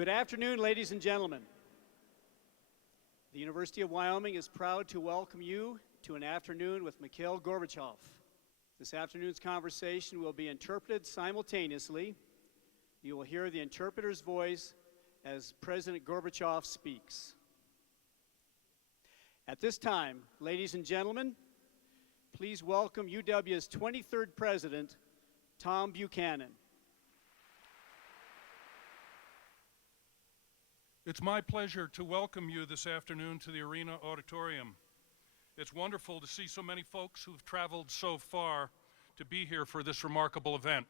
Good afternoon, ladies and gentlemen. The University of Wyoming is proud to welcome you to an afternoon with Mikhail Gorbachev. This afternoon's conversation will be interpreted simultaneously. You will hear the interpreter's voice as President Gorbachev speaks. At this time, ladies and gentlemen, please welcome UW's 23rd President, Tom Buchanan. It's my pleasure to welcome you this afternoon to the Arena-Auditorium. It's wonderful to see so many folks who've traveled so far to be here for this remarkable event.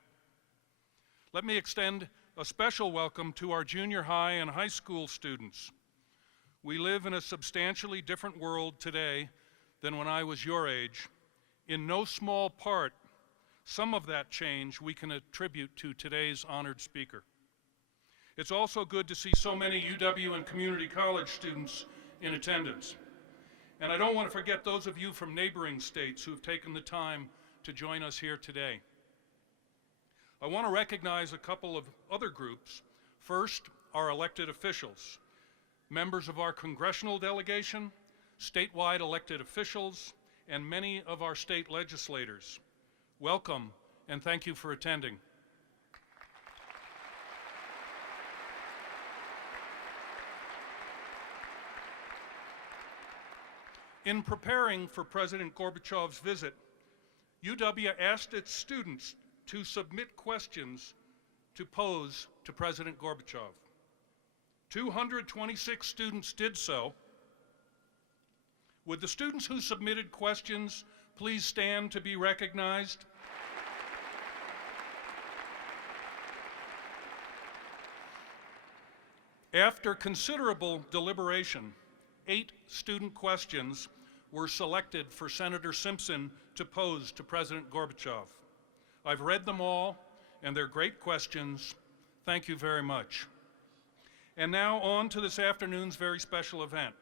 Let me extend a special welcome to our junior high and high school students. We live in a substantially different world today than when I was your age. In no small part, some of that change we can attribute to today's honored speaker. It's also good to see so many UW and community college students in attendance. And I don't want to forget those of you from neighboring states who've taken the time to join us here today. I want to recognize a couple of other groups. First, our elected officials, members of our congressional delegation, statewide elected officials, and many of our state legislators. Welcome, and thank you for attending. In preparing for President Gorbachev's visit, UW asked its students to submit questions to pose to President Gorbachev. 226 students did so. Would the students who submitted questions please stand to be recognized? After considerable deliberation, 8 student questions were selected for Senator Simpson to pose to President Gorbachev. I've read them all, and they're great questions. Thank you very much. And now on to this afternoon's very special event.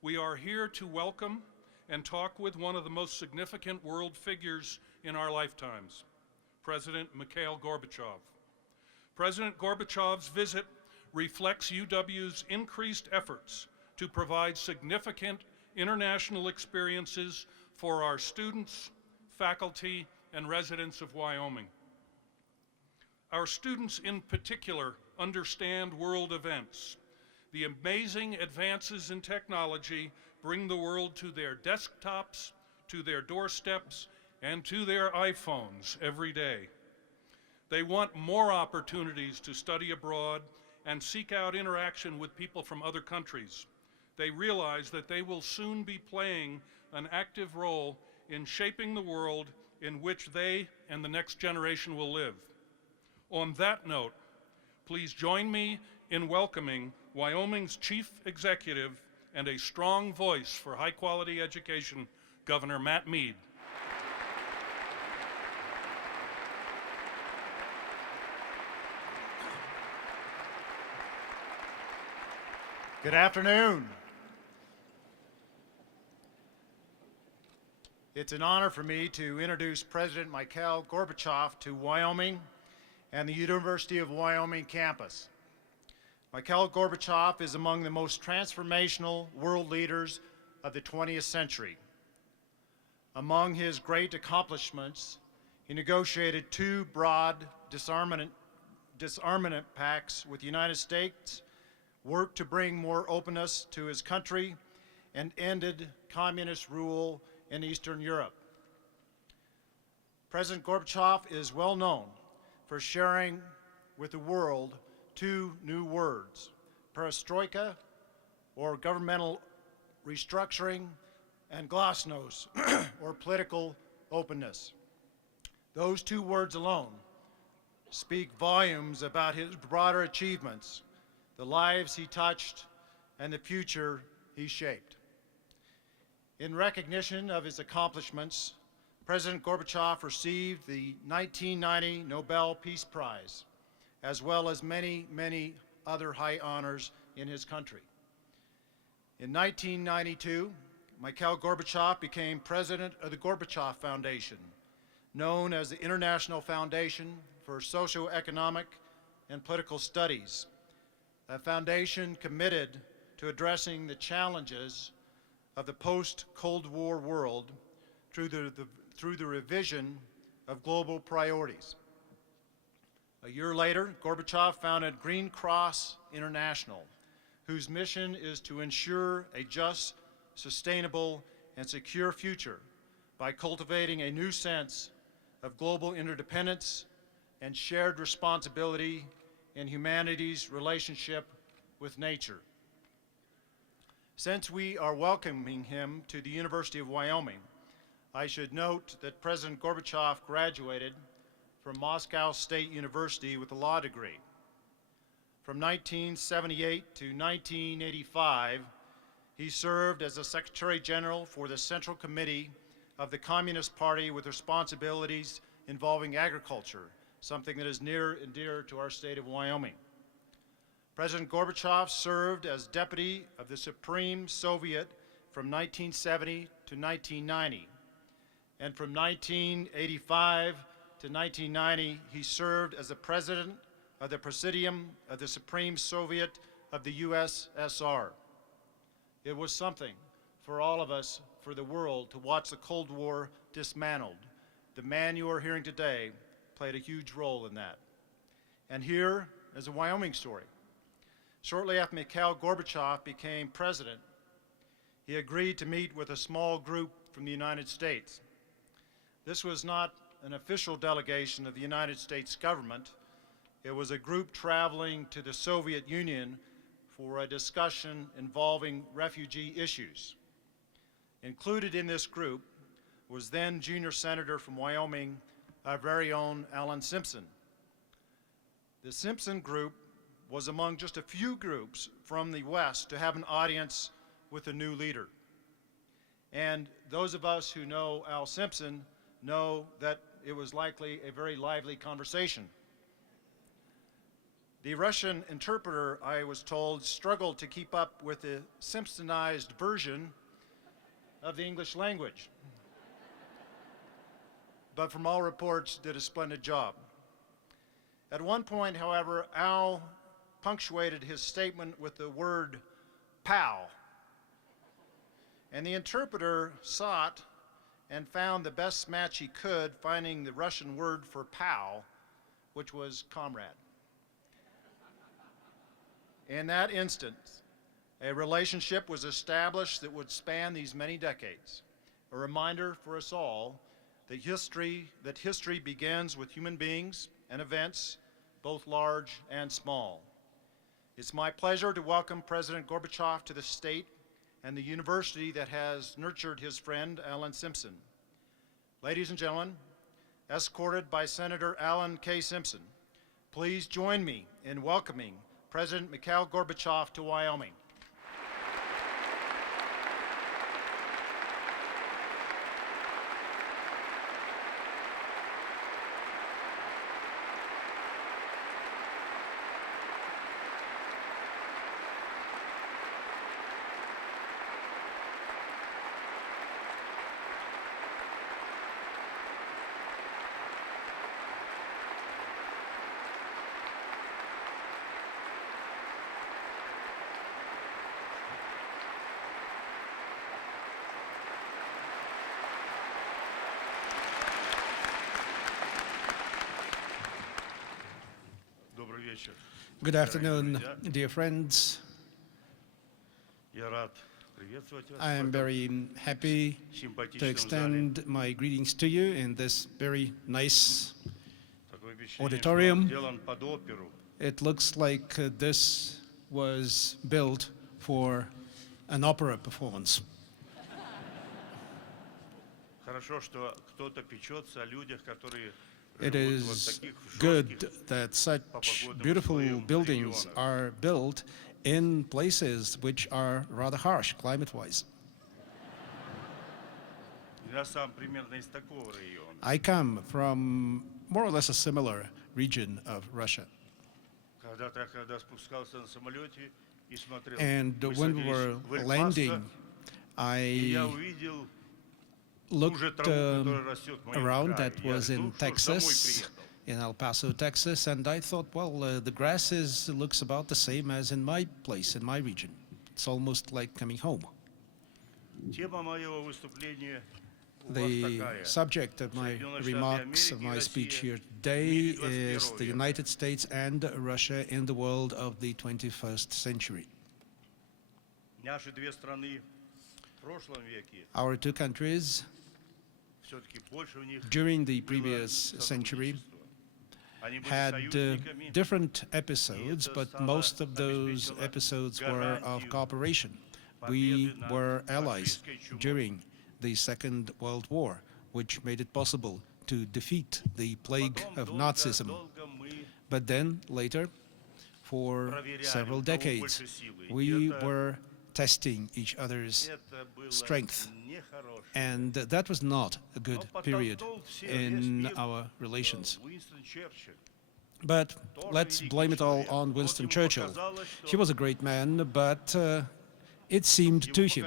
We are here to welcome and talk with one of the most significant world figures in our lifetimes, President Mikhail Gorbachev. President Gorbachev's visit reflects UW's increased efforts to provide significant international experiences for our students, faculty, and residents of Wyoming. Our students in particular understand world events. The amazing advances in technology bring the world to their desktops, to their doorsteps, and to their iPhones every day. They want more opportunities to study abroad and seek out interaction with people from other countries. They realize that they will soon be playing an active role in shaping the world in which they and the next generation will live. On that note, please join me in welcoming Wyoming's Chief Executive and a strong voice for high-quality education, Governor Matt Mead. Good afternoon. It's an honor for me to introduce President Mikhail Gorbachev to Wyoming and the University of Wyoming campus. Mikhail Gorbachev is among the most transformational world leaders of the 20th century. Among his great accomplishments, he negotiated 2 broad disarmament pacts with the United States, worked to bring more openness to his country, and ended communist rule in Eastern Europe. President Gorbachev is well known for sharing with the world 2 new words, perestroika, or governmental restructuring, and glasnost, or political openness. Those 2 words alone speak volumes about his broader achievements, the lives he touched, and the future he shaped. In recognition of his accomplishments, President Gorbachev received the 1990 Nobel Peace Prize, as well as many, many other high honors in his country. In 1992, Mikhail Gorbachev became president of the Gorbachev Foundation, known as the International Foundation for Socio-Economic and Political Studies. a foundation committed to addressing the challenges of the post-Cold War world through the revision of global priorities. A year later, Gorbachev founded Green Cross International, whose mission is to ensure a just, sustainable, and secure future by cultivating a new sense of global interdependence and shared responsibility in humanity's relationship with nature. Since we are welcoming him to the University of Wyoming, I should note that President Gorbachev graduated from Moscow State University with a law degree. From 1978 to 1985, he served as the Secretary General for the Central Committee of the Communist Party with responsibilities involving agriculture, something that is near and dear to our state of Wyoming. President Gorbachev served as Deputy of the Supreme Soviet from 1970 to 1990. And from 1985 to 1990, he served as the President of the Presidium of the Supreme Soviet of the USSR. It was something for all of us, for the world, to watch the Cold War dismantled. The man you are hearing today played a huge role in that. And here is a Wyoming story. Shortly after Mikhail Gorbachev became president, he agreed to meet with a small group from the United States. This was not an official delegation of the United States government. It was a group traveling to the Soviet Union for a discussion involving refugee issues. Included in this group was then junior senator from Wyoming, our very own Alan Simpson. The Simpson group was among just a few groups from the West to have an audience with a new leader. And those of us who know Al Simpson know that it was likely a very lively conversation. The Russian interpreter, I was told, struggled to keep up with the Simpsonized version of the English language, but from all reports did a splendid job. At one point, however, Al punctuated his statement with the word "pow," and the interpreter sought and found the best match he could, finding the Russian word for "pow," which was comrade. In that instance, a relationship was established that would span these many decades, a reminder for us all that history begins with human beings and events, both large and small. It's my pleasure to welcome President Gorbachev to the state and the university that has nurtured his friend, Alan Simpson. Ladies and gentlemen, escorted by Senator Alan K. Simpson, please join me in welcoming President Mikhail Gorbachev to Wyoming. Good afternoon, dear friends. I am very happy to extend my greetings to you in this very nice auditorium. It looks like this was built for an opera performance. It is good that such beautiful buildings are built in places which are rather harsh climate-wise. I come from more or less a similar region of Russia. And when we were landing, I looked around. That was in Texas, in El Paso, Texas, and I thought, well, the grass looks about the same as in my place, in my region. It's almost like coming home. The subject of my remarks, of my speech here today, is the United States and Russia in the world of the 21st century. Our two countries, during the previous century, had different episodes, but most of those episodes were of cooperation. We were allies during the Second World War, which made it possible to defeat the plague of Nazism. But then, later, for several decades, we were testing each other's strength. And that was not a good period in our relations. But let's blame it all on Winston Churchill. He was a great man, but it seemed to him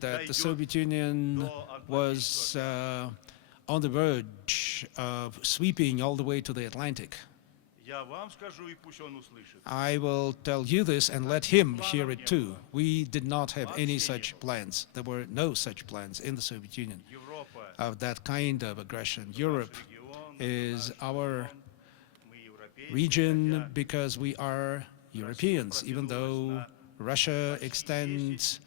that the Soviet Union was on the verge of sweeping all the way to the Atlantic. I will tell you this and let him hear it too. We did not have any such plans. There were no such plans in the Soviet Union of that kind of aggression. Europe is our region because we are Europeans, even though Russia extends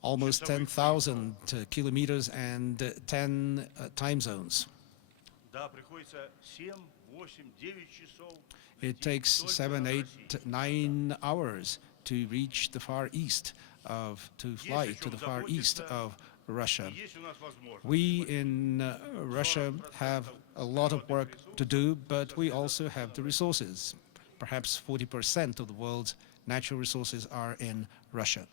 almost 10,000 kilometers and 10 time zones. It takes 7, 8, 9 hours to reach the far east to fly to the far east of Russia. We in Russia have a lot of work to do, but we also have the resources. Perhaps 40% of the world's natural resources are in Russia.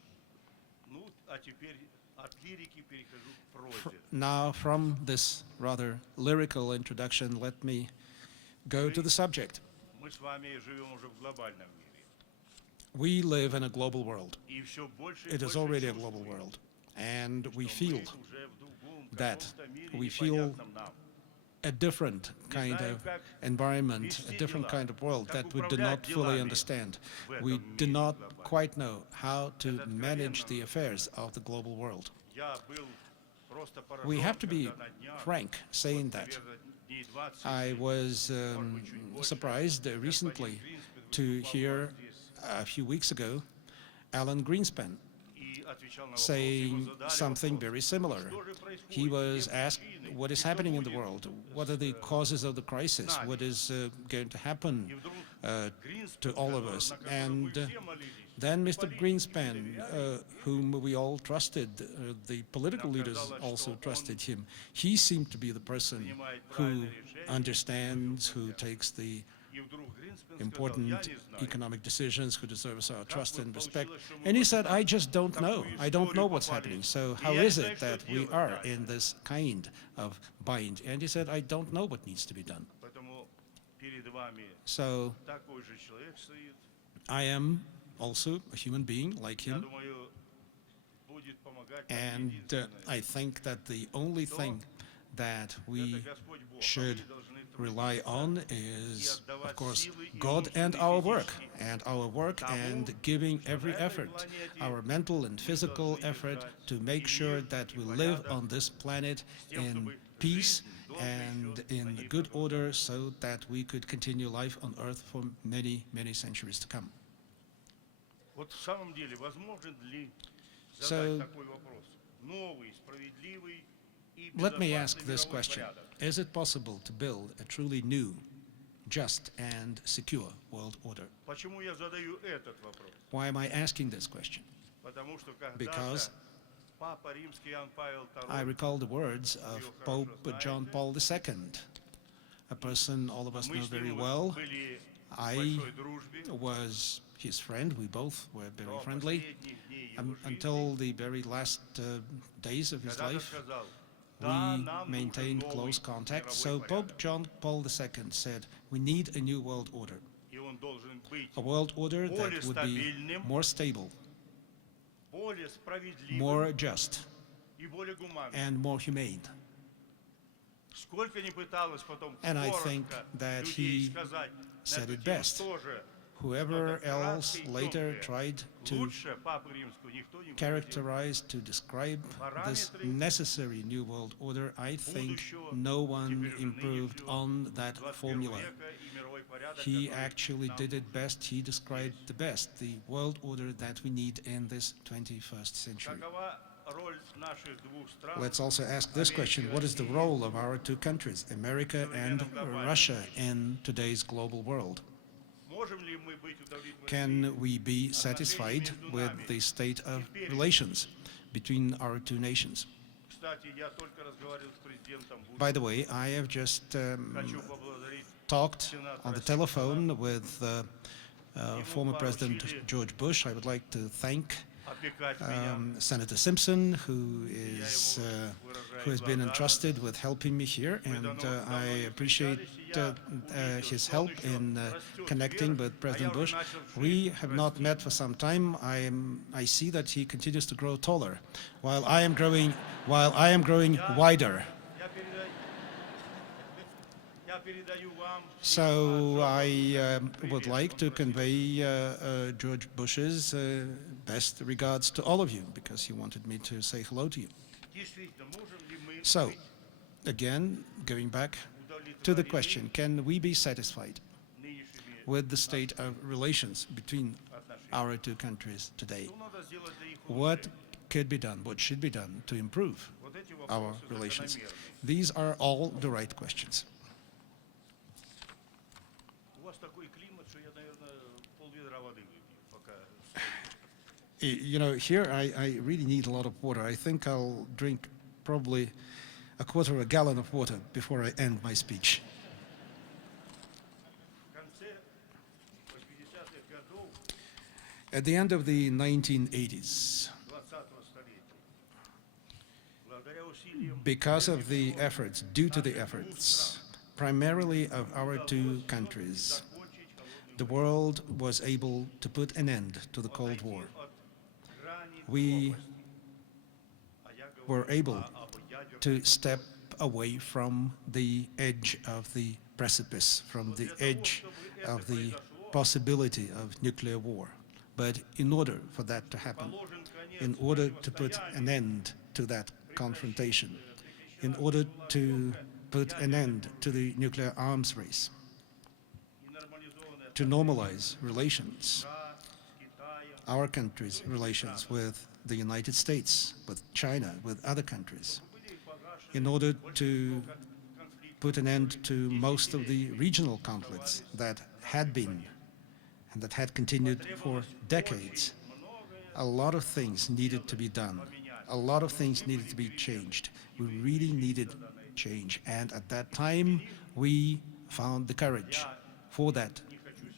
Now, from this rather lyrical introduction, let me go to the subject. We live in a global world. It is already a global world. And we feel that. We feel a different kind of environment, a different kind of world that we do not fully understand. We do not quite know how to manage the affairs of the global world. We have to be frank saying that. I was surprised recently to hear a few weeks ago Alan Greenspan saying something very similar. He was asked what is happening in the world, what are the causes of the crisis, what is going to happen to all of us. And then Mr. Greenspan, whom we all trusted, the political leaders also trusted him. He seemed to be the person who understands, who takes the important economic decisions, who deserves our trust and respect. And he said, I just don't know. I don't know what's happening. So how is it that we are in this kind of bind? And he said, I don't know what needs to be done. So I am also a human being like him. And I think that the only thing that we should rely on is, of course, God and our work, and giving every effort, our mental and physical effort, to make sure that we live on this planet in peace and in good order so that we could continue life on Earth for many, many centuries to come. So, let me ask this question. Is it possible to build a truly new, just and secure world order? Why am I asking this question? Because I recall the words of Pope John Paul II, a person all of us know very well. I was his friend. We both were very friendly until the very last days of his life. We maintained close contact. So Pope John Paul II said, we need a new world order. A world order that would be more stable, more just, and more humane. And I think that he said it best. Whoever else later tried to characterize, to describe this necessary New World Order, I think no one improved on that formula. He actually did it best. He described the best, the world order that we need in this 21st century. Let's also ask this question: what is the role of our two countries, America and Russia, in today's global world? Can we be satisfied with the state of relations between our two nations? By the way, I have just talked on the telephone with former President George Bush. I would like to thank Senator Simpson, who has been entrusted with helping me here, and I appreciate his help in connecting with President Bush. We have not met for some time. I see that he continues to grow taller, while I am growing wider. So I would like to convey George Bush's best regards to all of you, because he wanted me to say hello to you. So, again, going back to the question, can we be satisfied with the state of relations between our two countries today? What could be done, what should be done to improve our relations? These are all the right questions. You know, here I really need a lot of water. I think I'll drink probably a quarter of a gallon of water before I end my speech. At the end of the 1980s, because of the efforts, due to the efforts, primarily of our two countries, the world was able to put an end to the Cold War. We were able to step away from the edge of the precipice, from the edge of the possibility of nuclear war. But in order for that to happen, in order to put an end to that confrontation, in order to put an end to the nuclear arms race, to normalize relations, our country's relations with the United States, with China, with other countries, in order to put an end to most of the regional conflicts that had been and that had continued for decades. A lot of things needed to be done. A lot of things needed to be changed. We really needed change. And at that time, we found the courage for that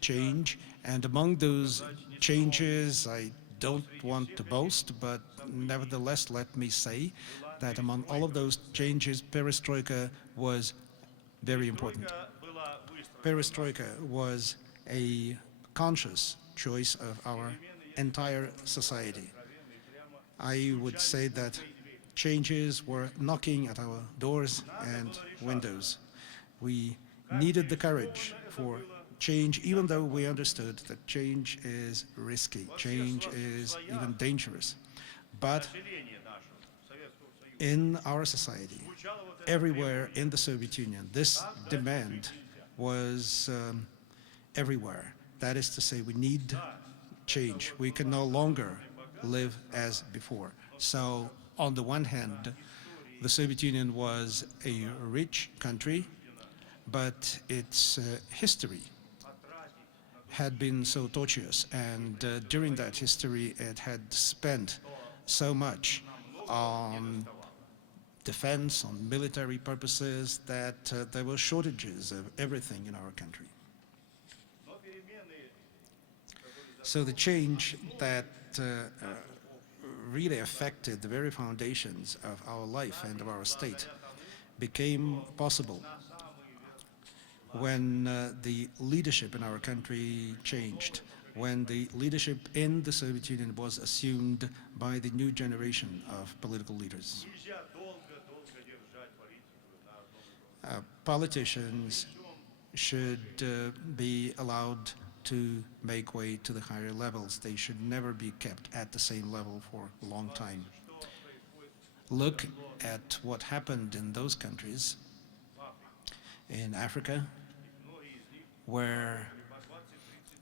change. And among those changes, I don't want to boast, but nevertheless, let me say that among all of those changes, perestroika was very important. Perestroika was a conscious choice of our entire society. I would say that changes were knocking at our doors and windows. We needed the courage for change, even though we understood that change is risky, change is even dangerous. But in our society, everywhere in the Soviet Union, this demand was everywhere. That is to say, we need change. We can no longer live as before. So, on the one hand, the Soviet Union was a rich country, but its history had been so tortuous, and during that history it had spent so much on defense, on military purposes, that there were shortages of everything in our country. So the change that really affected the very foundations of our life and of our state became possible when the leadership in our country changed, when the leadership in the Soviet Union was assumed by the new generation of political leaders. Politicians should be allowed to make way to the higher levels. They should never be kept at the same level for a long time. Look at what happened in those countries in Africa, where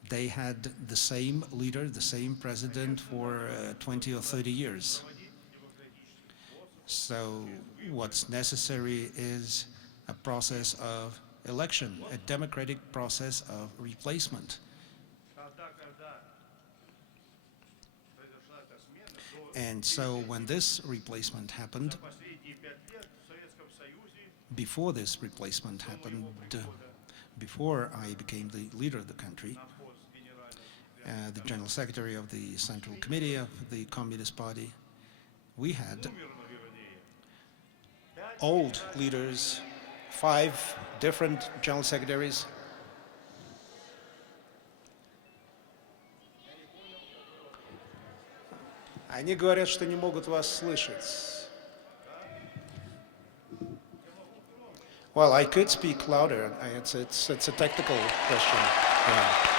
they had the same leader, the same president for 20 or 30 years. So what's necessary is a process of election, a democratic process of replacement. And so when this replacement happened, before this replacement happened, before I became the leader of the country, the General Secretary of the Central Committee of the Communist Party, we had old leaders, 5 different General Secretaries. Они говорят, что не могут вас слышать. Well, I could speak louder. It's a technical question. Yeah.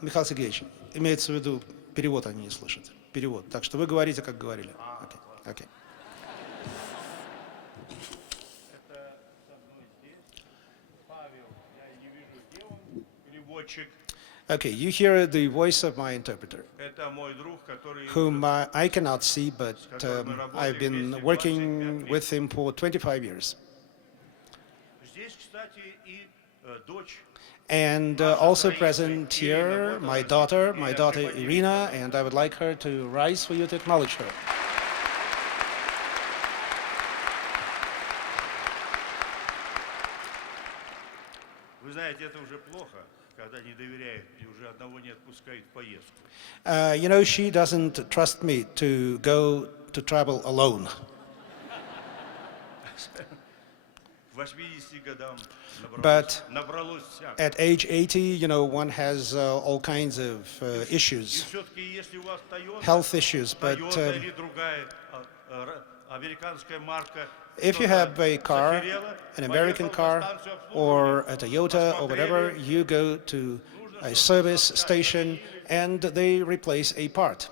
Михаил Сергеевич, имеется в виду, перевод они не слышат. Перевод. Так что вы говорите, как говорили. Okay. Okay, you hear the voice of my interpreter, whom I cannot see, but I've been working with him for 25 years. And also present here, my daughter Irina, and I would like her to rise for you to acknowledge her. Вы знаете, это уже плохо, когда не доверяют и уже одного не отпускают в поездку. You know, she doesn't trust me to go to travel alone. But at age 80, you know, one has all kinds of issues, health issues. But if you have a car, an American car, or a Toyota, or whatever, you go to a service station and they replace a part.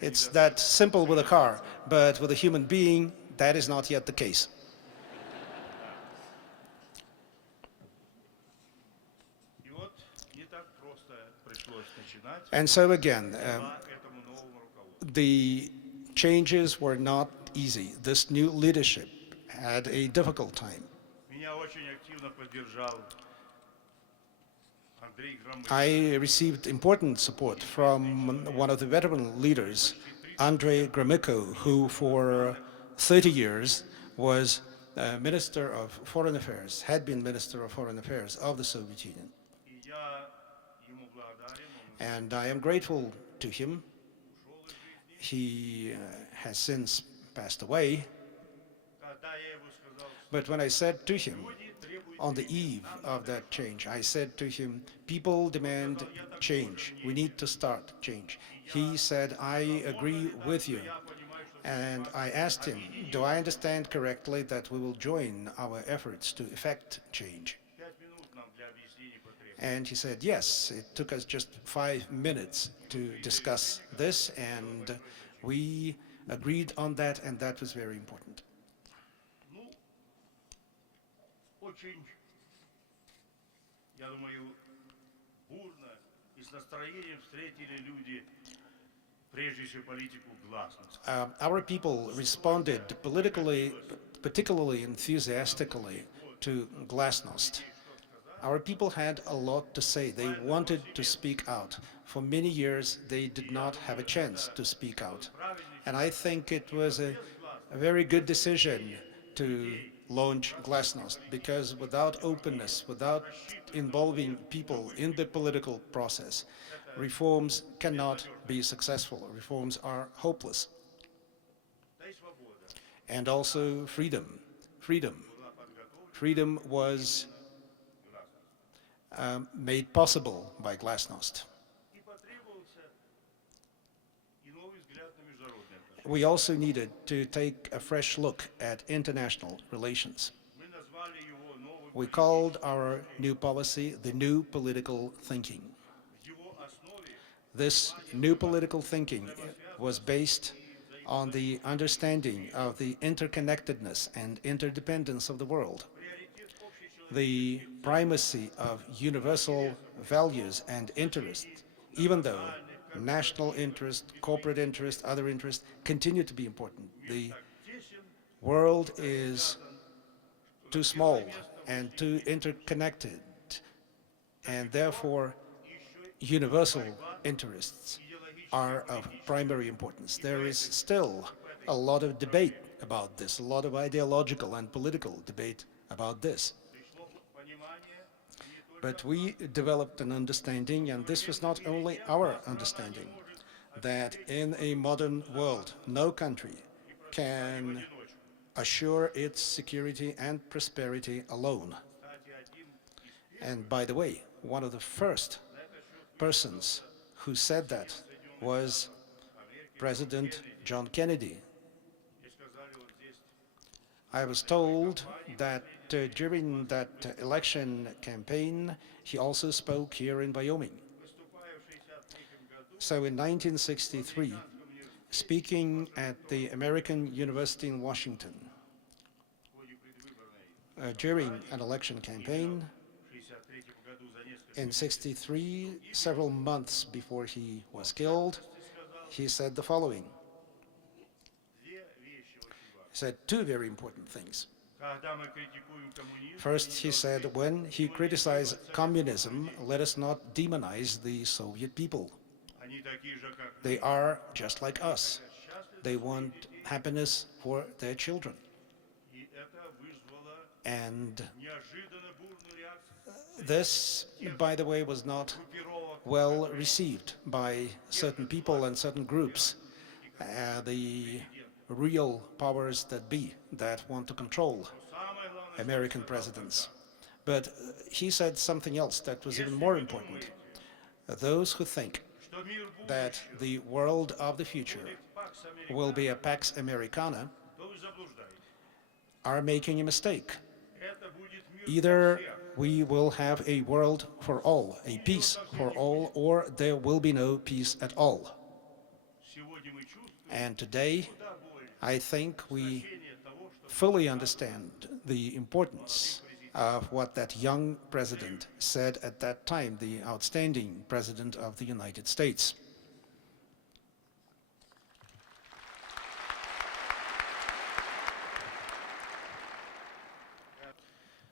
It's that simple with a car, but with a human being, that is not yet the case. And so again, the changes were not easy. This new leadership had a difficult time. I received important support from one of the veteran leaders, Andrei Gromyko, who for 30 years was Minister of Foreign Affairs, had been Minister of Foreign Affairs of the Soviet Union. And I am grateful to him. He has since passed away. But when I said to him, on the eve of that change, I said to him, people demand change. We need to start change. He said, I agree with you. And I asked him, do I understand correctly that we will join our efforts to effect change? And he said, yes, it took us just 5 minutes to discuss this, and we agreed on that, and that was very important. Our people responded politically, particularly enthusiastically, to glasnost. Our people had a lot to say. They wanted to speak out. For many years, they did not have a chance to speak out. And I think it was a very good decision to launch glasnost, because without openness, without involving people in the political process, reforms cannot be successful. Reforms are hopeless. And also freedom. Freedom was made possible by glasnost. we also needed to take a fresh look at international relations. Мы назвали его новым. We called our new policy the New Political Thinking. В его основе This new political thinking was based on the understanding of the interconnectedness and interdependence of the world, приоритет общей the primacy of universal values and interests, even though national interest, corporate interest, other interests continue to be important. The world is too small and too interconnected, and therefore universal interests are of primary importance. There is still a lot of debate about this, a lot of ideological and political debate about this. пришло понимание не только But we developed an understanding, and this was not only our understanding, that in a modern world, no country can assure its security and prosperity alone. кстати, один из And by the way, one of the first persons who said that was President John Kennedy. мне сказали вот здесь I was told that during that election campaign, he also spoke here in Wyoming. выступая в 1963 году So in 1963, speaking at the American University in Washington, в ходе предвыборной during an election campaign, в 1963 году за несколько in 63, several months before he was killed, he said the following. две вещи очень важные. He said two very important things. Когда мы критикуем коммунизм, First, he said, when he criticized communism, let us not demonize the Soviet people. они такие же, как мы, They are just like us. счастливы, They want happiness for their children. и это вызвало And неожиданно бурную реакцию this, by the way, was not группировок, well received by certain people and certain groups, the real powers that be that want to control самое главное, American presidents. But he said something else that was even more important. Those who think что мир that будущего the world of the future Пакс will Американо, be a Pax Americana то вы заблуждаетесь. are making a mistake. Это будет мир Either для всех. we will have a world for all, a peace for all, or there will be no peace at all. Сегодня мы чувствуем And today, куда более I think we значение того, что fully understand the importance of what that young president said at that time, the outstanding president of the United States.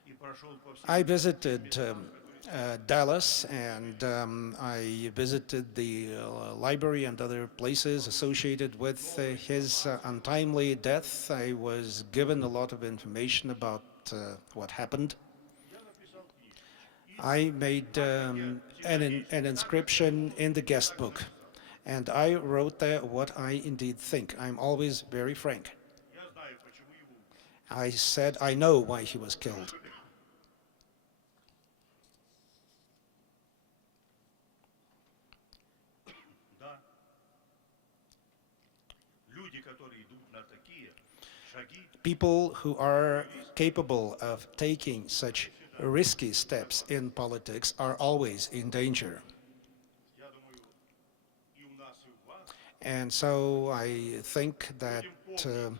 и прошел по всем I visited Dallas, and I visited the library and other places associated with his untimely death. I was given a lot of information about what happened. I made an inscription in the guest book, and I wrote there what I indeed think. I'm always very frank. Я знаю, почему его убили. I said I know why he was killed. Да. Люди, которые идут на такие шаги, People who are capable of taking such risky steps in politics are always in danger. я думаю, и у нас, и у вас, And so I think that Джона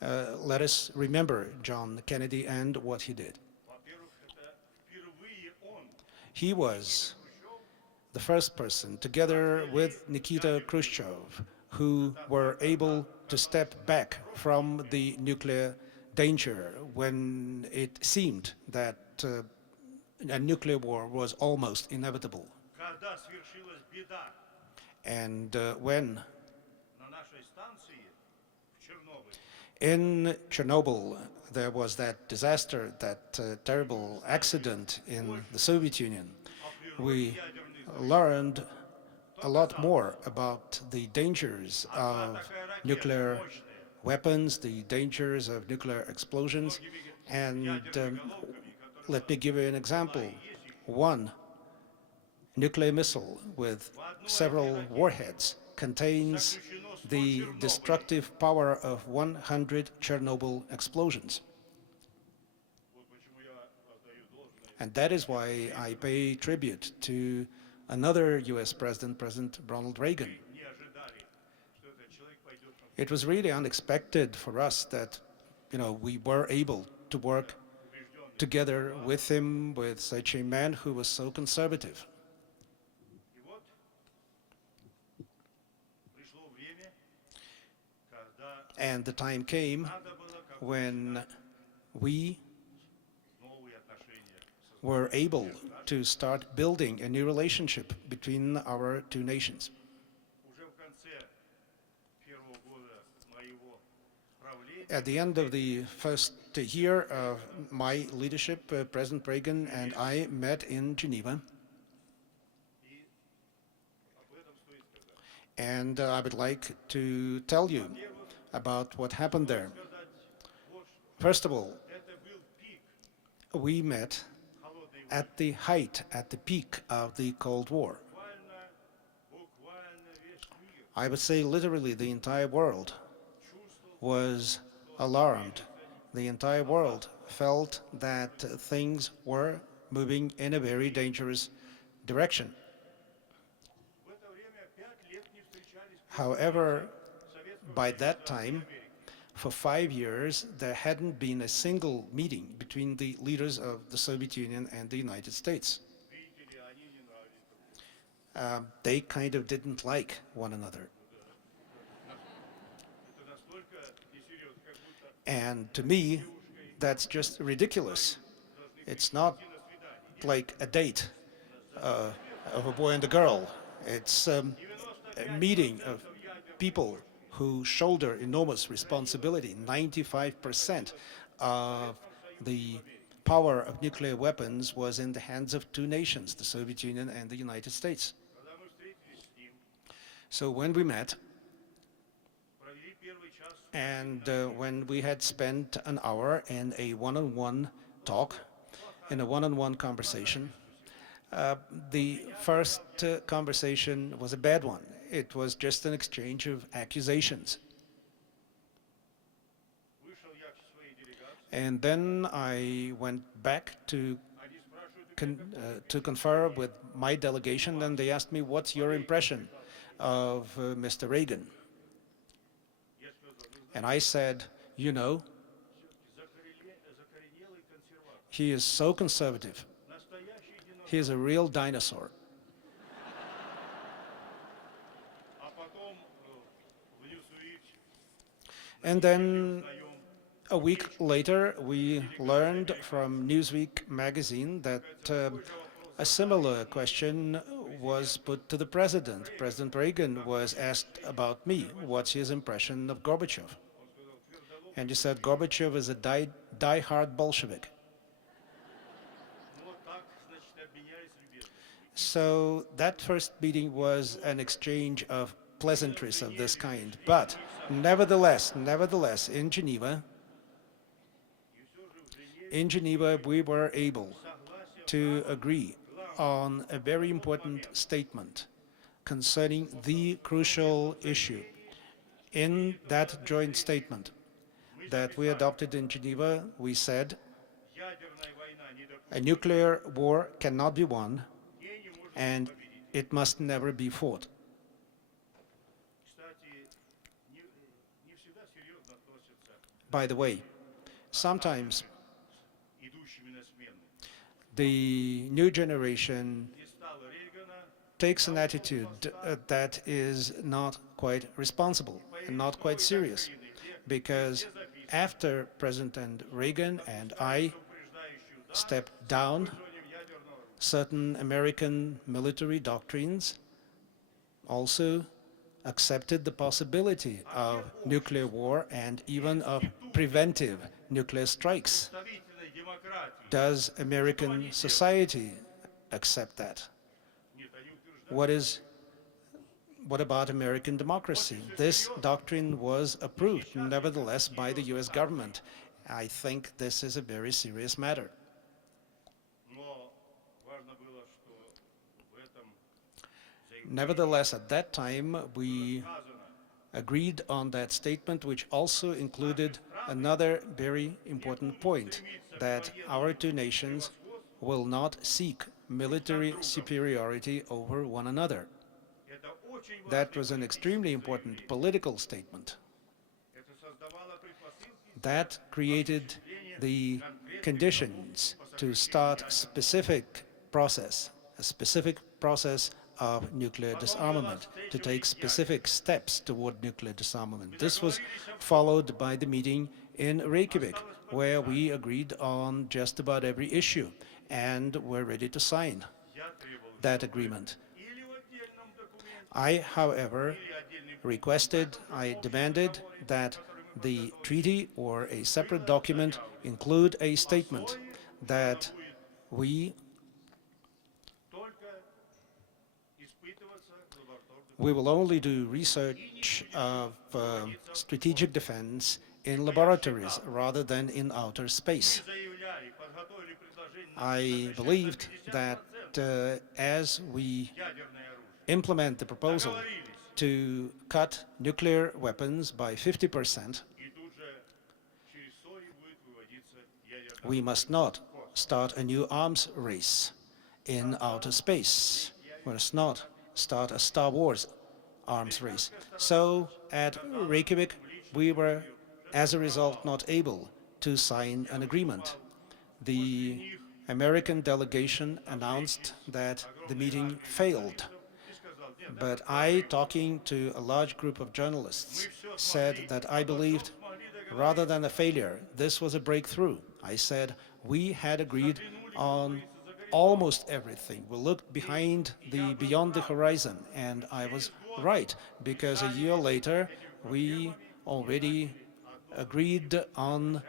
Кеннеди. let us remember John Kennedy and what he did. Во-первых, это впервые он, He was the first person, together with Nikita Khrushchev, who were able to step back from the nuclear danger when it seemed that a nuclear war was almost inevitable. когда свершилась беда And when на нашей станции в Чернобыле, in Chernobyl there was that disaster, that terrible accident in the Soviet Union, we learned a lot more about the dangers of nuclear weapons, the dangers of nuclear explosions, and let me give you an example. One nuclear missile with several warheads contains the destructive power of 100 Chernobyl explosions. And that is why I pay tribute to another US president, President Ronald Reagan. It was really unexpected for us that, we were able to work together with him, with such a man who was so conservative. And the time came when we were able to start building a new relationship between our two nations. At the end of the first year of my leadership, President Reagan and I met in Geneva. And I would like to tell you about what happened there. First of all, we met at the height, at the peak of the Cold War. I would say literally the entire world was alarmed. The entire world felt that things were moving in a very dangerous direction. However, by that time, for 5 years, there hadn't been a single meeting between the leaders of the Soviet Union and the United States. They kind of didn't like one another. And to me, that's just ridiculous. It's not like a date of a boy and a girl. It's a meeting of people who shoulder enormous responsibility. 95% of the power of nuclear weapons was in the hands of two nations, the Soviet Union and the United States. So when we met, and when we had spent an hour in a one-on-one talk, in a one-on-one conversation, the first conversation was a bad one. It was just an exchange of accusations. And then I went back to confer with my delegation, and they asked me, what's your impression of Mr. Reagan? And I said, he is so conservative. He is a real dinosaur. And then a week later, we learned from Newsweek magazine that a similar question was put to the president. President Reagan was asked about me, what's his impression of Gorbachev? And he said, Gorbachev is a die-hard Bolshevik. So that first meeting was an exchange of pleasantries of this kind. But nevertheless, in Geneva, we were able to agree on a very important statement concerning the crucial issue. In that joint statement that we adopted in Geneva, we said, a nuclear war cannot be won, and it must never be fought. By the way, sometimes the new generation takes an attitude that is not quite responsible and not quite serious, because after President Reagan and I stepped down, certain American military doctrines also accepted the possibility of nuclear war and even of preventive nuclear strikes. Does American society accept that? What about American democracy? This doctrine was approved, nevertheless, by the US government. I think this is a very serious matter. Nevertheless, at that time, we agreed on that statement, which also included another very important point, that our two nations will not seek military superiority over one another. That was an extremely important political statement. That created the conditions to start a specific process of nuclear disarmament, to take specific steps toward nuclear disarmament. This was followed by the meeting in Reykjavik, where we agreed on just about every issue and were ready to sign that agreement. I, however, I demanded that the treaty or a separate document include a statement that we will only do research of strategic defense in laboratories rather than in outer space. I believed that as we implement the proposal to cut nuclear weapons by 50%, we must not start a new arms race in outer space. We must not start a Star Wars arms race. So at Reykjavik, we were, as a result, not able to sign an agreement. The American delegation announced that the meeting failed. But I, talking to a large group of journalists, said that I believed, rather than a failure, this was a breakthrough. I said we had agreed on almost everything. We looked beyond the horizon, and I was right, because a year later we already agreed on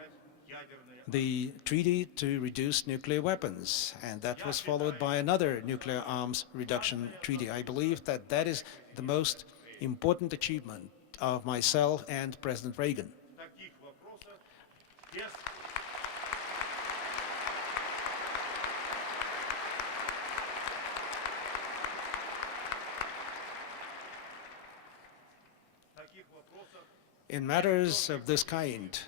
the treaty to reduce nuclear weapons, and that was followed by another nuclear arms reduction treaty. I believe that that is the most important achievement of myself and President Reagan. In matters of this kind,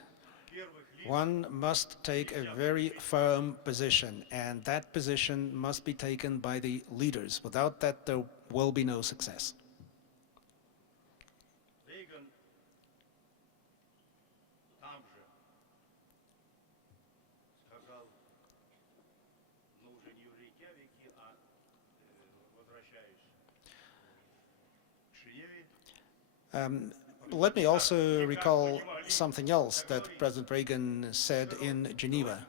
one must take a very firm position, and that position must be taken by the leaders. Without that, there will be no success. Let me also recall something else that President Reagan said in Geneva.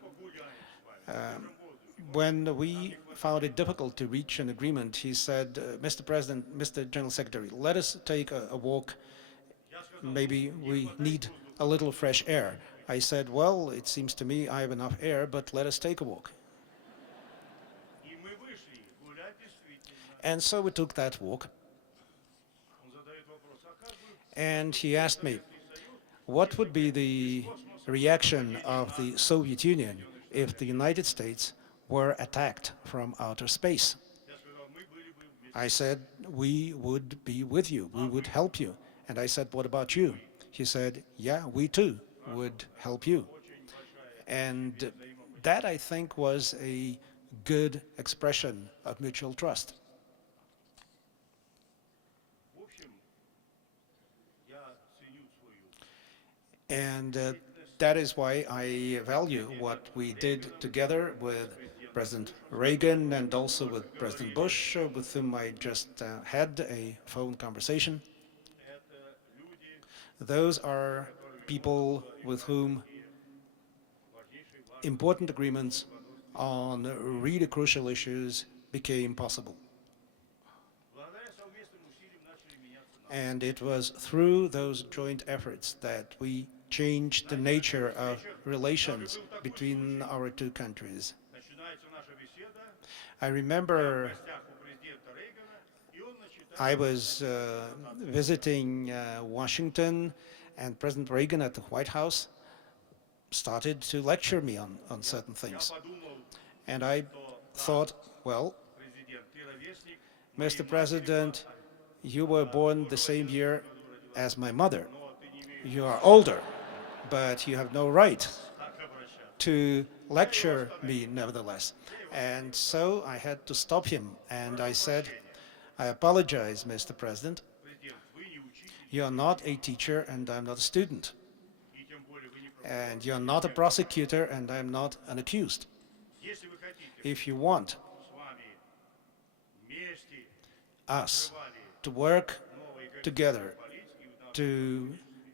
When we found it difficult to reach an agreement, he said, Mr. President, Mr. General Secretary, let us take a walk. Maybe we need a little fresh air. I said, well, it seems to me I have enough air, but let us take a walk. And so we took that walk. And he asked me, what would be the reaction of the Soviet Union if the United States were attacked from outer space? I said, we would be with you, we would help you. And I said, what about you? He said, yeah, we too would help you. And that, I think, was a good expression of mutual trust. And that is why I value what we did together with President Reagan and also with President Bush, with whom I just had a phone conversation. Those are people with whom important agreements on really crucial issues became possible. And it was through those joint efforts that we changed the nature of relations between our two countries. I remember I was visiting Washington, and President Reagan at the White House started to lecture me on certain things. And I thought, well, Mr. President, you were born the same year as my mother. You are older, but you have no right to lecture me nevertheless. And so I had to stop him, and I said, I apologize, Mr. President. You are not a teacher, and I'm not a student. And you're not a prosecutor, and I'm not an accused. If you want us to work together to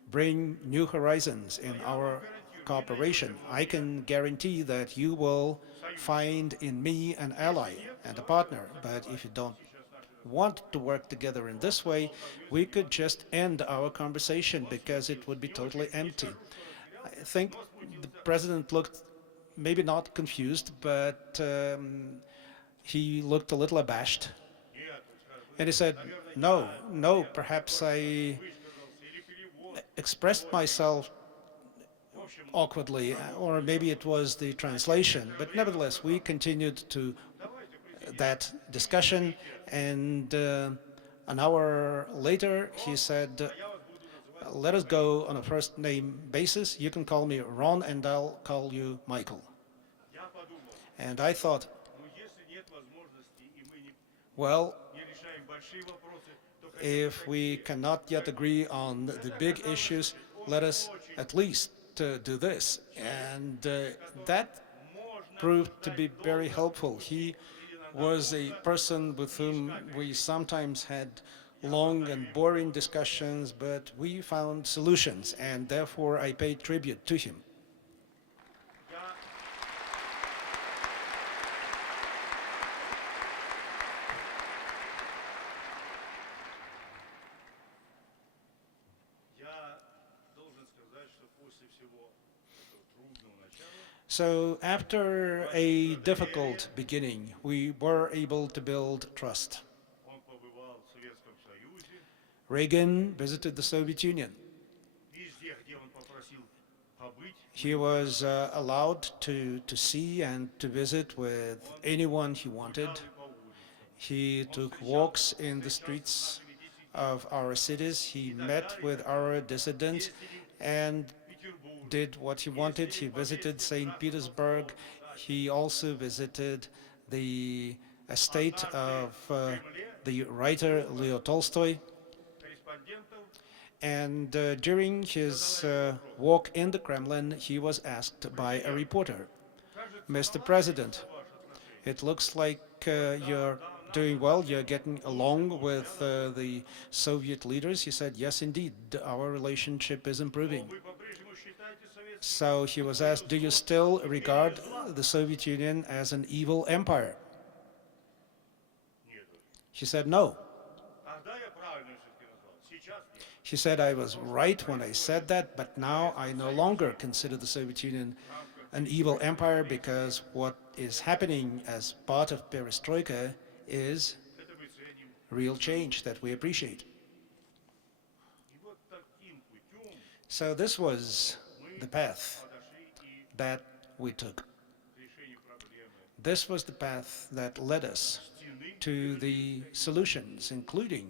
bring new horizons in our cooperation, I can guarantee that you will find in me an ally and a partner. But if you don't want to work together in this way, we could just end our conversation because it would be totally empty. I think the president looked maybe not confused, but he looked a little abashed. And he said, no, perhaps I expressed myself awkwardly, or maybe it was the translation. But nevertheless, we continued to that discussion, and an hour later he said, let us go on a first name basis. You can call me Ron and I'll call you Michael. And I thought, well, if we cannot yet agree on the big issues, let us at least do this. And that proved to be very helpful. He was a person with whom we sometimes had long and boring discussions, but we found solutions, and therefore I paid tribute to him. So after a difficult beginning, we were able to build trust. Reagan visited the Soviet Union. He was allowed to see and to visit with anyone he wanted. He took walks in the streets of our cities. He met with our dissidents and did what he wanted. He visited St. Petersburg. He also visited the estate of the writer Leo Tolstoy. And during his walk in the Kremlin, he was asked by a reporter, Mr. President, it looks like you're doing well, you're getting along with the Soviet leaders. He said, yes, indeed, our relationship is improving. So he was asked, do you still regard the Soviet Union as an evil empire? He said, no. He said, I was right when I said that, but now I no longer consider the Soviet Union an evil empire, because what is happening as part of perestroika is real change that we appreciate. So this was the path that we took. This was the path that led us to the solutions, including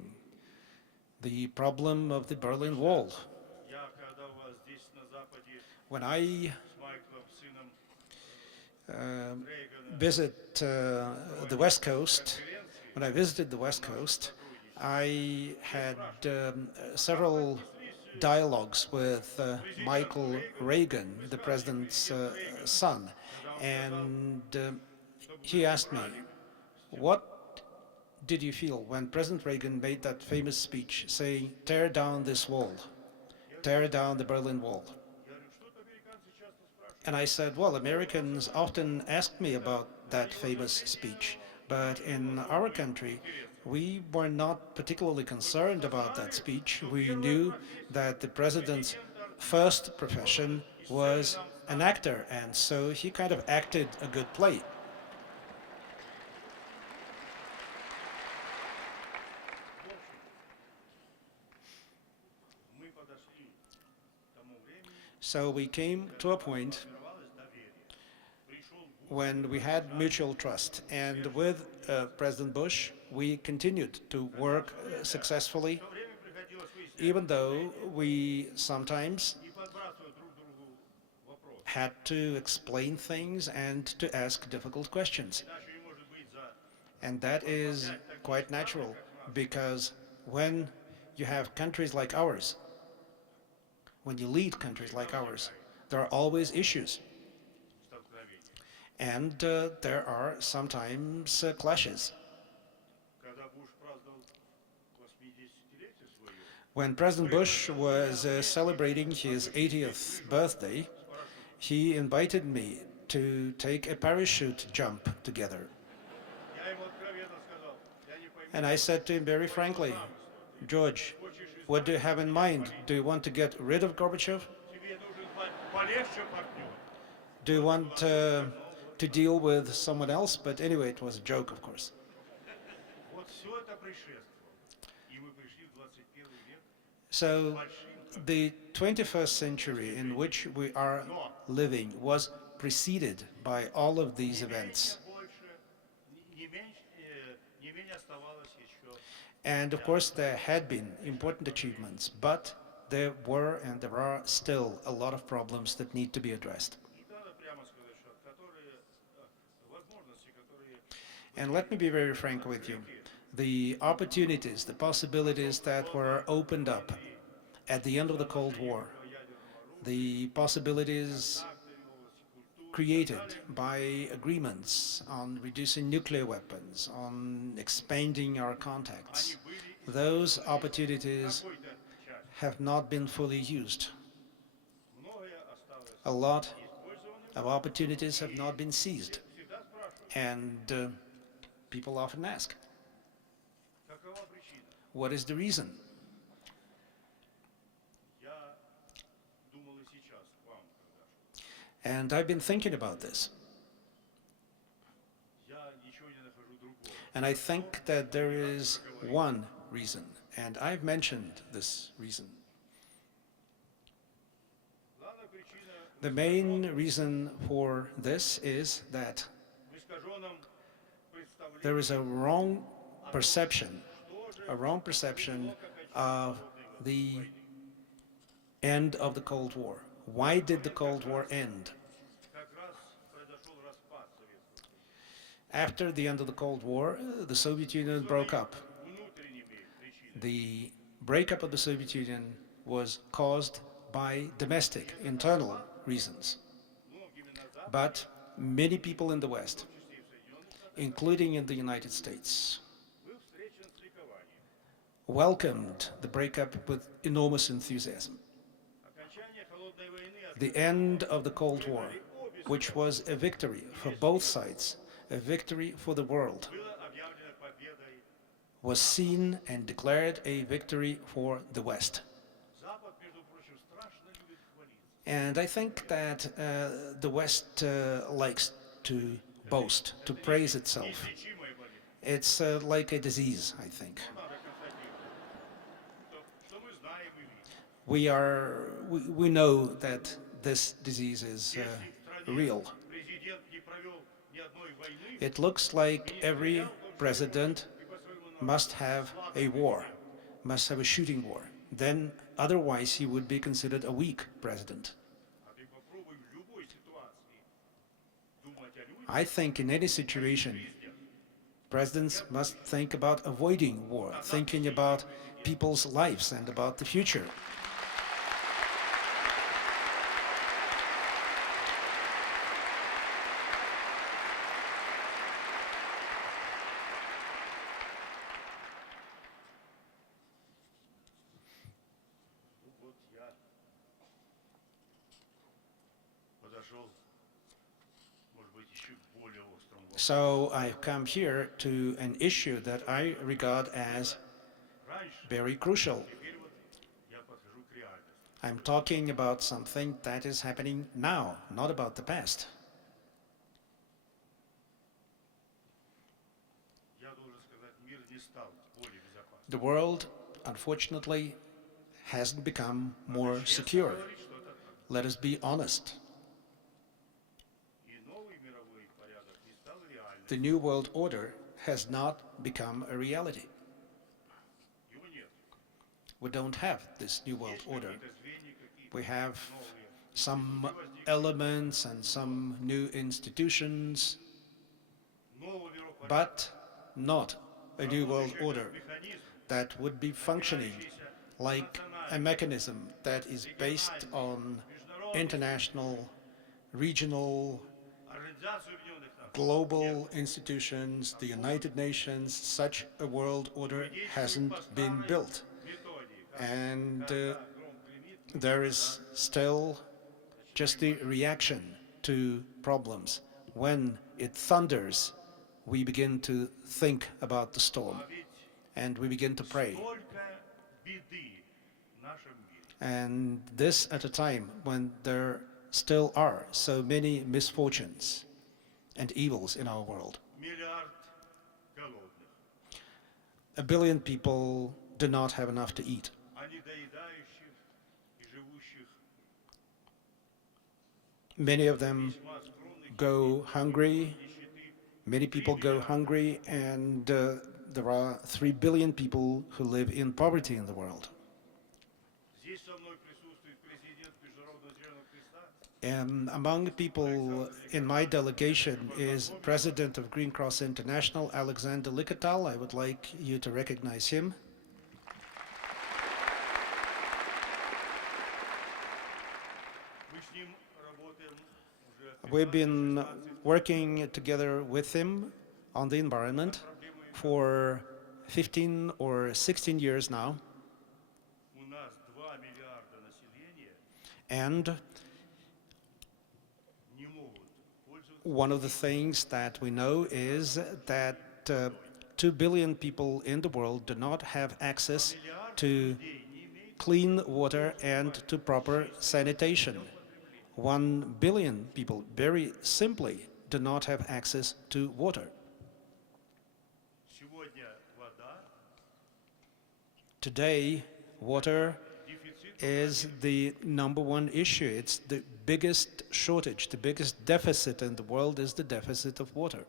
the problem of the Berlin Wall. When I visited the West Coast, I had several dialogues with Michael Reagan, the president's son, and he asked me, what did you feel when President Reagan made that famous speech saying, tear down this wall, tear down the Berlin Wall? And I said, well, Americans often ask me about that famous speech, but in our country, we were not particularly concerned about that speech. We knew that the president's first profession was an actor, and so he kind of acted a good play. So we came to a point when we had mutual trust, and with President Bush, we continued to work successfully, В то время приходилось выяснять even though we sometimes и подбрасывать друг другу вопросы. had to explain things and to ask difficult questions. Иначе не может быть за And that is quite natural, because when you have countries like ours, when you lead countries like ours, there are always issues. столкновения. And there are sometimes clashes. Когда Буш праздновал 80-летие свое, When President Bush was celebrating his 80th birthday, he invited me to take a parachute jump together. я ему откровенно сказал, я не пойму, And I said to him very frankly, George, what do you have in mind? Do you want to get rid of Gorbachev? тебе нужен полегче партнер. Do you want to deal with someone else? But anyway, it was a joke, of course. Вот все это предшествовало. И мы пришли в 21 век So большим, the 21st century in which we are living was preceded by all of these events. больше, не менее оставалось еще. And of course, there had been important achievements, but there were and there are still a lot of problems that need to be addressed. И надо прямо сказать, что которые возможности, которые And let me be very frank with you. The opportunities, the possibilities that were opened up at the end of the Cold War, the possibilities created by agreements on reducing nuclear weapons, on expanding our contacts, those opportunities какой-то часть, have not been fully used. многое осталось A lot использовано. of opportunities have not been seized. Всегда спрашивают, And people often ask, какова причина? what is the reason? Я думал и сейчас к вам, когда шел. And I've been thinking about this. Я ничего не нахожу другого. And I think that there is one reason, and I've mentioned this reason. Главная причина The main reason for this is that в искаженном представлении, there is a wrong perception of the end of the Cold War. Why did the Cold War end? как раз произошел распад Советского Союза. After the end of the Cold War, the Soviet Union broke up. Внутренними причинами. The breakup of the Soviet Union was caused by domestic, internal reasons. Многими назад, But many people in the West, в том числе и в Соединенных Штатах, including in the United States, был встречен с ликованием. welcomed the breakup with enormous enthusiasm. Окончание холодной войны The end of the Cold War, which was a victory for both sides, a victory for the world, было объявлено победой. was seen and declared a victory for the West. Запад, между прочим, страшно любит хвалиться. And I think that the West likes to boast, to praise itself. Неизлечимая болезнь. It's like a disease, I think. Надо констатировать, что мы знаем и видим. We know that this disease is Если в стране real. президент не провел ни одной войны, It looks like every president и по-своему must have a war, must have a shooting war. Then otherwise he would be considered a weak president. а ты попробуй в любой ситуации думать о людях, I think in any situation, presidents must think about avoiding war, thinking about people's lives and about the future. ну вот я подошел, может быть, еще к более острому вопросу. So I've come here to an issue that I regard as Раньше, very crucial. теперь вот я подхожу к реальности. I'm talking about something that is happening now, not about the past. Я должен сказать, мир не стал более безопасным. The world, unfortunately, hasn't become more secure. Говорит, что это так. Let us be honest. И новый мировой порядок не стал реальным. The New World Order has not become a reality. Его нет. We don't have this new world Есть order. какие-то звенья, какие-то We have новые. some elements and some new institutions, Нового мирового порядка. but not a new world order Механизм, that would be functioning like a mechanism that is based on international, regional, Организацию Объединенных Наций. global institutions, the United Nations. Such a world order hasn't been built. Методии. And Когда гром гремит, there is still just the reaction to problems. When it thunders, we begin to think about the storm а ведь and we begin to pray. столько беды в нашем мире. And this at a time when there still are so many misfortunes and evils in our world. Миллиард голодных, 1 billion people do not have enough to eat. а недоедающих и живущих Many of them весьма скромных go hungry. нищеты. Many people go hungry, and there are 3 billion people who live in poverty in the world. Здесь со мной присутствует президент Международного Зеленого Креста. Among people in my delegation is President of Green Cross International, Alexander Likatal. I would like you to recognize him. Мы с ним работаем уже We've been working together with him on the environment for 15 or 16 years now, у нас 2 миллиарда населения and не могут пользоваться. one of the things that we know is that 2 billion people in the world do not have access to clean water and to proper sanitation. 1 billion people, very simply, do not have access to water. Сегодня вода, Today, water дефицит, is the number one issue. It's the biggest shortage, the biggest deficit in the world is the deficit of water.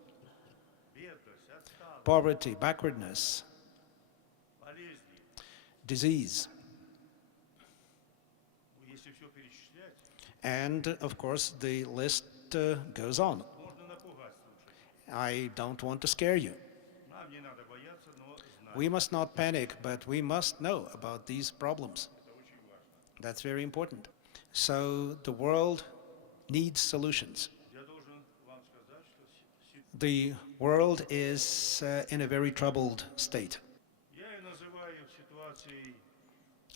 бедность, отсталость, Poverty, backwardness, болезни. disease, Если все перечислять, and of course the list goes on. можно напугать слушателей. I don't want to scare you. Нам не надо бояться, но знать. We must not panic, but we must know about these problems. Это очень важно. That's very important. So the world needs solutions. Я должен вам сказать, что The world is in a very troubled state. я ее называю ситуацией,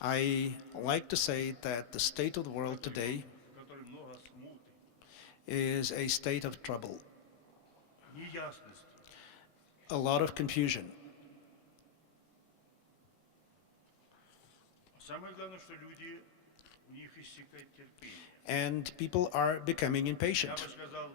I like to say that the state of the world today в которой много смуты, is a state of trouble, неясности. a lot of confusion. Самое главное, что люди, у них иссякает терпение. And people are becoming Я impatient. бы сказал,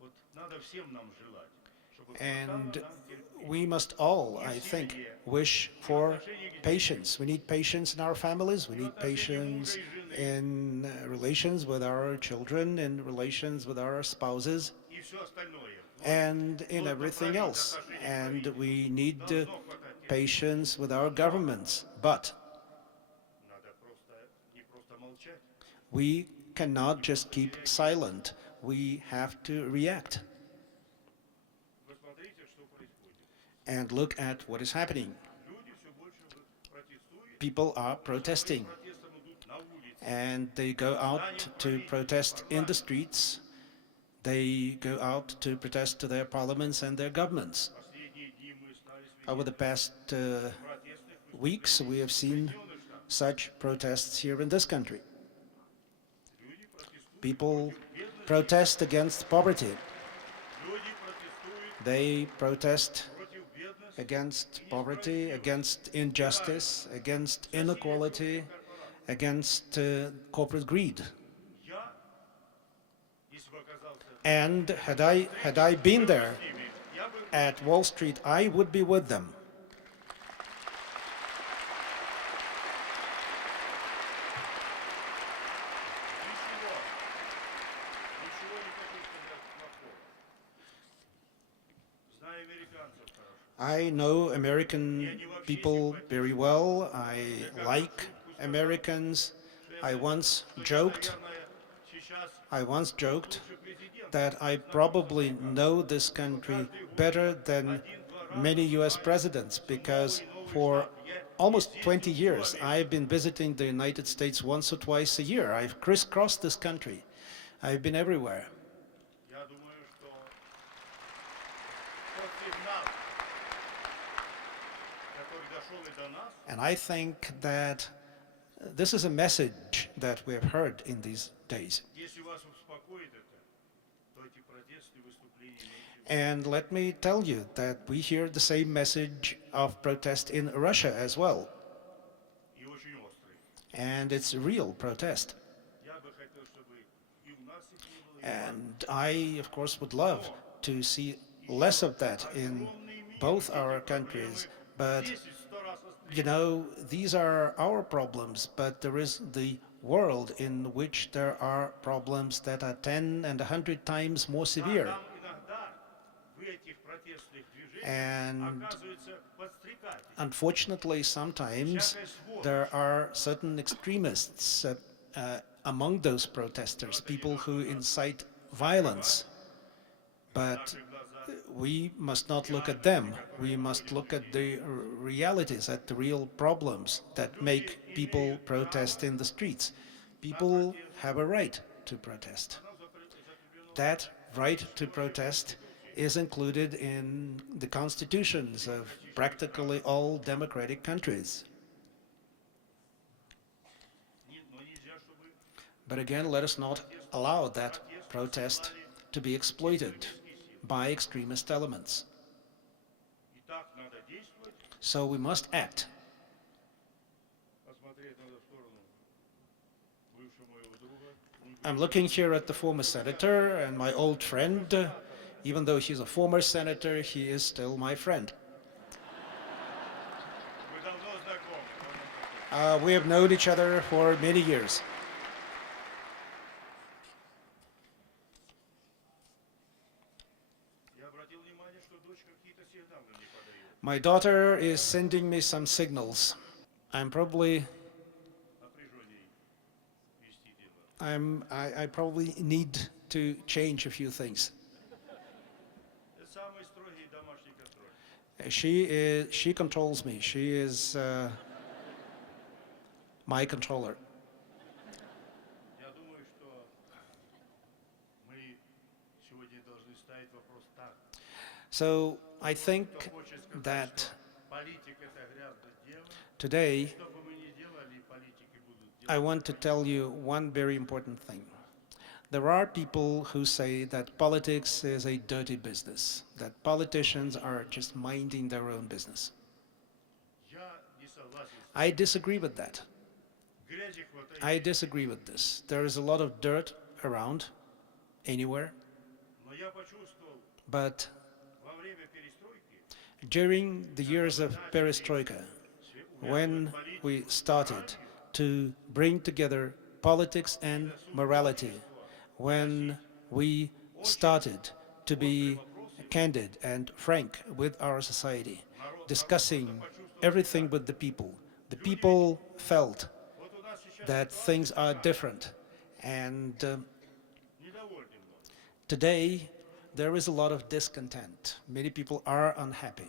вот надо всем нам желать, чтобы And хватало нам терпения. we must all, I think, wish for patience. We need patience in our families. We need patience in relations with our children, in relations with our spouses, И все остальное. and in everything else. And we need patience with our governments. But Надо просто не просто молчать. we cannot just keep silent. We have to react Вы смотрите, что происходит. and look at what is happening. Люди все больше протестуют. People are protesting, Протестом идут на улице. and they go out to protest in the streets. They go out to protest to their parliaments and their governments. Последние дни мы стали Over the past протестных weeks, we have seen such protests here in this country. Люди протестуют. People protest against poverty. Люди протестуют They protest против бедности. against poverty, against injustice, against inequality, against corporate greed. Я, если бы оказался And had I been there с ними, я бы at Wall Street, I would be with them. ничего не хочу сказать плохого. I know American people very well. I like Americans. I once joked that I probably know this country better than many US presidents because for almost 20 years I've been visiting the United States once or twice a year. I've crisscrossed this country. I've been everywhere. And I think that this is a message that we have heard in these days. And let me tell you that we hear the same message of protest in Russia as well. And it's a real protest. And I, of course, would love to see less of that in both our countries. But, you know, these are our problems, but there is the world in which there are problems that are 10 and 100 times more severe. And unfortunately, sometimes there are certain extremists among those protesters, people who incite violence. But we must not look at them. We must look at the realities, at the real problems that make people protest in the streets. People have a right to protest. That right to protest is included in the constitutions of practically all democratic countries. But again, let us not allow that protest to be exploited by extremist elements. So we must act. I'm looking here at the former senator and my old friend. Even though he's a former senator, he is still my friend. We have known each other for many years. My daughter is sending me some signals. I probably need to change a few things. She controls me. She is my controller. So I think that today I want to tell you one very important thing. There are people who say that politics is a dirty business, that politicians are just minding their own business. I disagree with that. I disagree with this. There is a lot of dirt around, anywhere. But during the years of perestroika, when we started to bring together politics and morality, when we started to be candid and frank with our society, discussing everything with the people felt that things are different. And today, there is a lot of discontent. Many people are unhappy.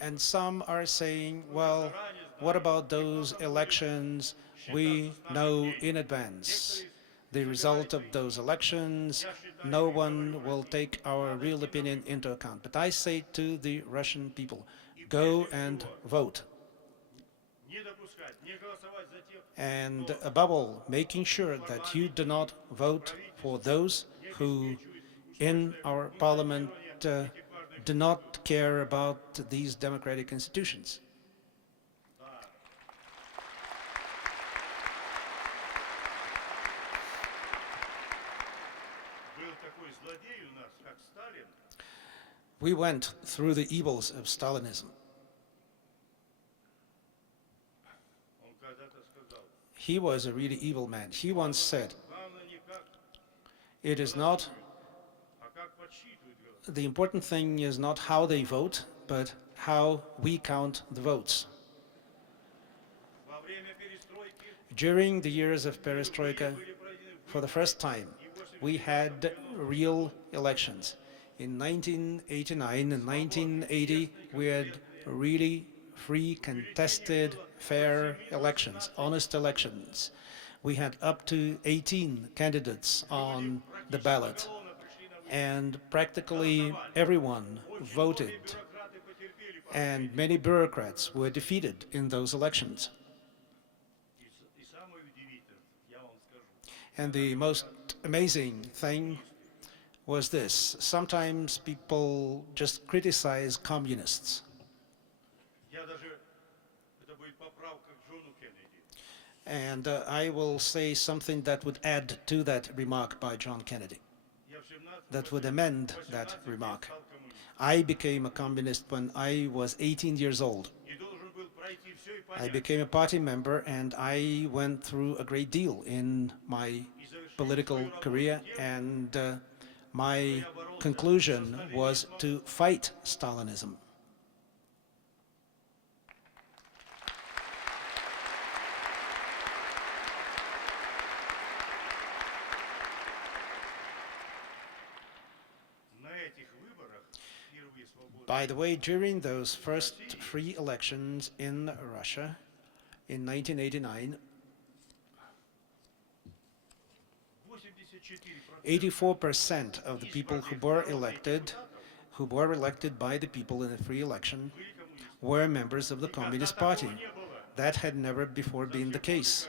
And some are saying, well, what about those elections? We know in advance the result of those elections. No one will take our real opinion into account. But I say to the Russian people, go and vote. And above all, making sure that you do not vote for those who in our parliament do not care about these democratic institutions. We went through the evils of Stalinism. He was a really evil man. He once said, it is not the important thing is not how they vote, but how we count the votes. During the years of perestroika, for the first time, we had real elections. In 1989 and 1980, we had really free, contested, fair elections, honest elections. We had up to 18 candidates on the ballot, and practically everyone voted, and many bureaucrats were defeated in those elections. And the most amazing thing was this: sometimes people just criticize communists. And I will say something that would add to that remark by John Kennedy, that would amend that remark. I became a communist when I was 18 years old. I became a party member, and I went through a great deal in my political career, and my conclusion was to fight Stalinism. By the way, during those first free elections in Russia in 1989, 84% of the people who were elected by the people in a free election, were members of the Communist Party. That had never before been the case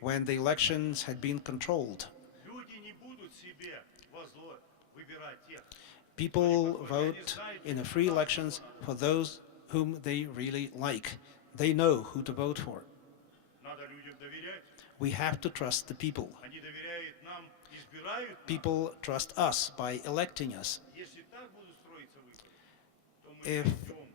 when the elections had been controlled. People vote in the free elections for those whom they really like. They know who to vote for. We have to trust the people. People trust us by electing us. If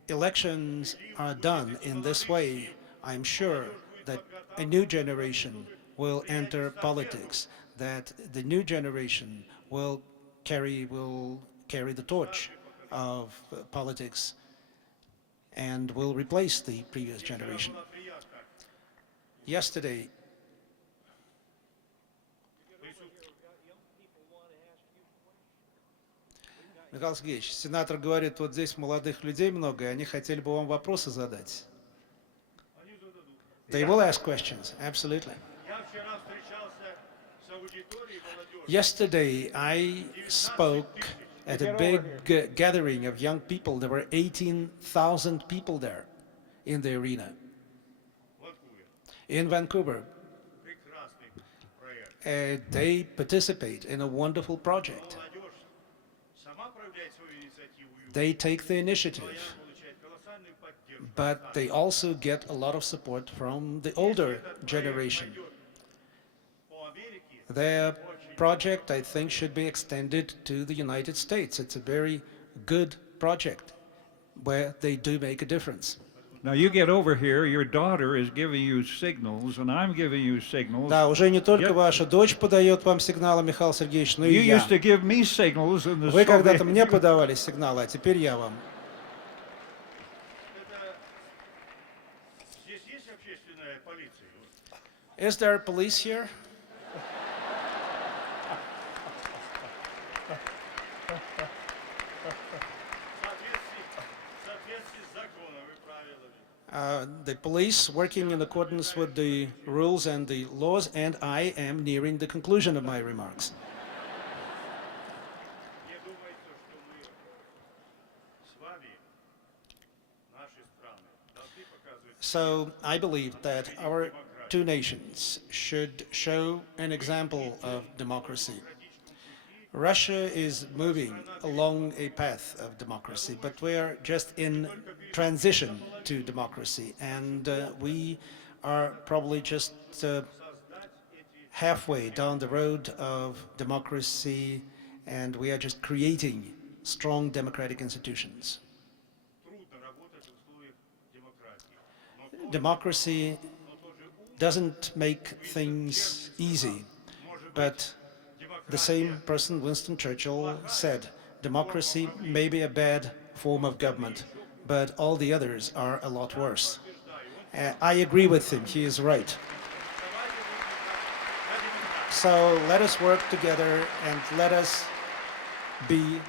elections are done in this way, I'm sure that a new generation will enter politics, that the new generation will carry the torch of politics and will replace the previous generation. Yesterday, Mikhail Sergeyevich, сенатор говорит, вот здесь молодых людей много, и они хотели бы вам вопросы задать. They will ask questions, absolutely. Yesterday, I spoke at a big gathering of young people. There were 18,000 people there in the arena in Vancouver. They participate in a wonderful project. They take the initiative, but they also get a lot of support from the older generation. Their project, I think, should be extended to the United States. It's a very good project where they do make a difference. Now you get over here, your daughter is giving you signals, and I'm giving you signals. Да, уже не только ваша дочь подает вам сигналы, Михаил Сергеевич, но и You я. used to give me signals in the Вы когда-то Soviet... мне подавали сигналы, а теперь я вам. Is there a police here? The police working in accordance with the rules and the laws, and I am nearing the conclusion of my remarks. So I believe that our two nations should show an example of democracy. Russia is moving along a path of democracy, but we are just in transition to democracy, and we are probably just halfway down the road of democracy, and we are just creating strong democratic institutions. Democracy doesn't make things easy, but The same person, Winston Churchill, said, democracy may be a bad form of government, but all the others are a lot worse. I agree with him. He is right. So let us work together and let us be,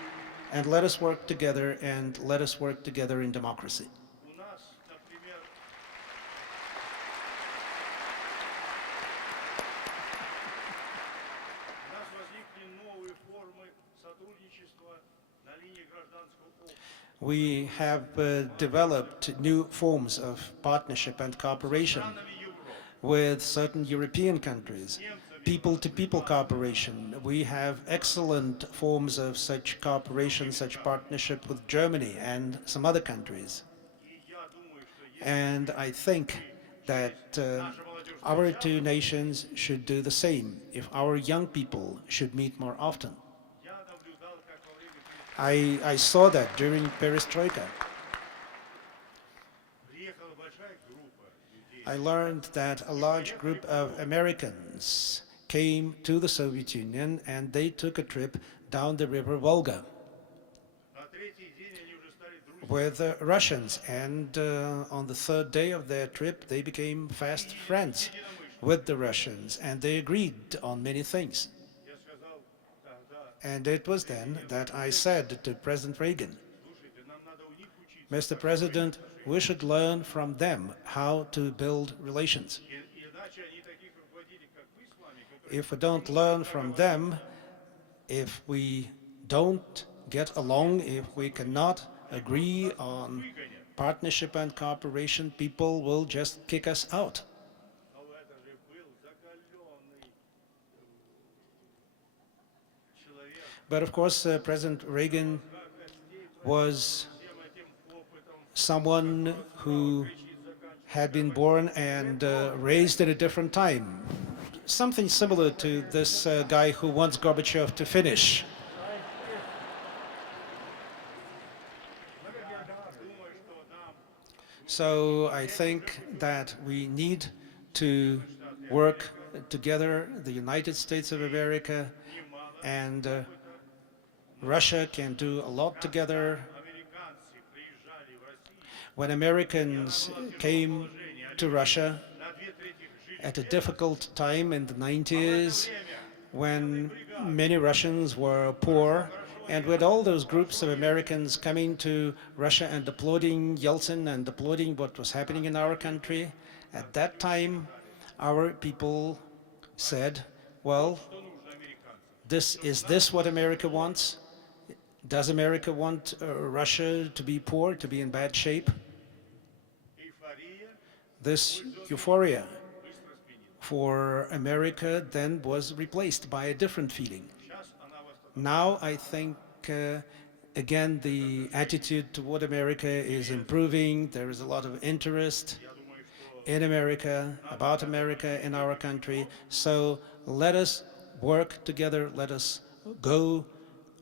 and let us work together and let us work together in democracy. У нас, например, у нас возникли новые формы сотрудничества на линии гражданского общества. We have developed new forms of partnership and cooperation with certain European countries, people-to-people cooperation. We have excellent forms of such cooperation, such partnership with Germany and some other countries. And I think that our two nations should do the same if our young people should meet more often. I saw that during perestroika. Приехала большая группа людей. I learned that a large group of Americans came to the Soviet Union and they took a trip down the river Volga На третий день они уже стали друзьями. with Russians, and on the third day of their trip they became fast friends with the Russians and they agreed on many things. Я сказал тогда, And it was then that I said to President Reagan, слушайте, нам надо у них учиться. Mr. President, we should learn from them how to build relations. Иначе они таких руководителей, как вы с вами, которые If we don't learn from them, if we don't get along, if we cannot agree on partnership and cooperation, people will just kick us out. Но это же был закаленный человек, But of course, President Reagan was всем этим опытом someone who had been born and raised at a different time. Something similar to this guy who wants Gorbachev to finish. думаю, что нам So I think that we need to work together, the United States of America and Russia can do a lot together. американцы приезжали в Россию When Americans came to Russia на 2/3 жили. at a difficult time in the 90s, when many Russians were poor, and with all those groups of Americans coming to Russia and applauding Yeltsin and applauding what was happening in our country, at that time our people said, well, is this what America wants? Does America want Russia to be poor, to be in bad shape? Эйфория This euphoria быстро сменилась. for America then was replaced by a different feeling. Сейчас она восстановилась. Now I think, again, the attitude toward America is improving. There is a lot of interest Я думаю, что in America, about America in our country. So let us work together, let us go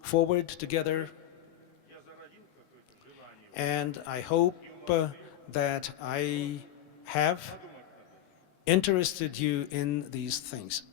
forward together. я зародил какое-то желание. And I hope that I have interested you in these things.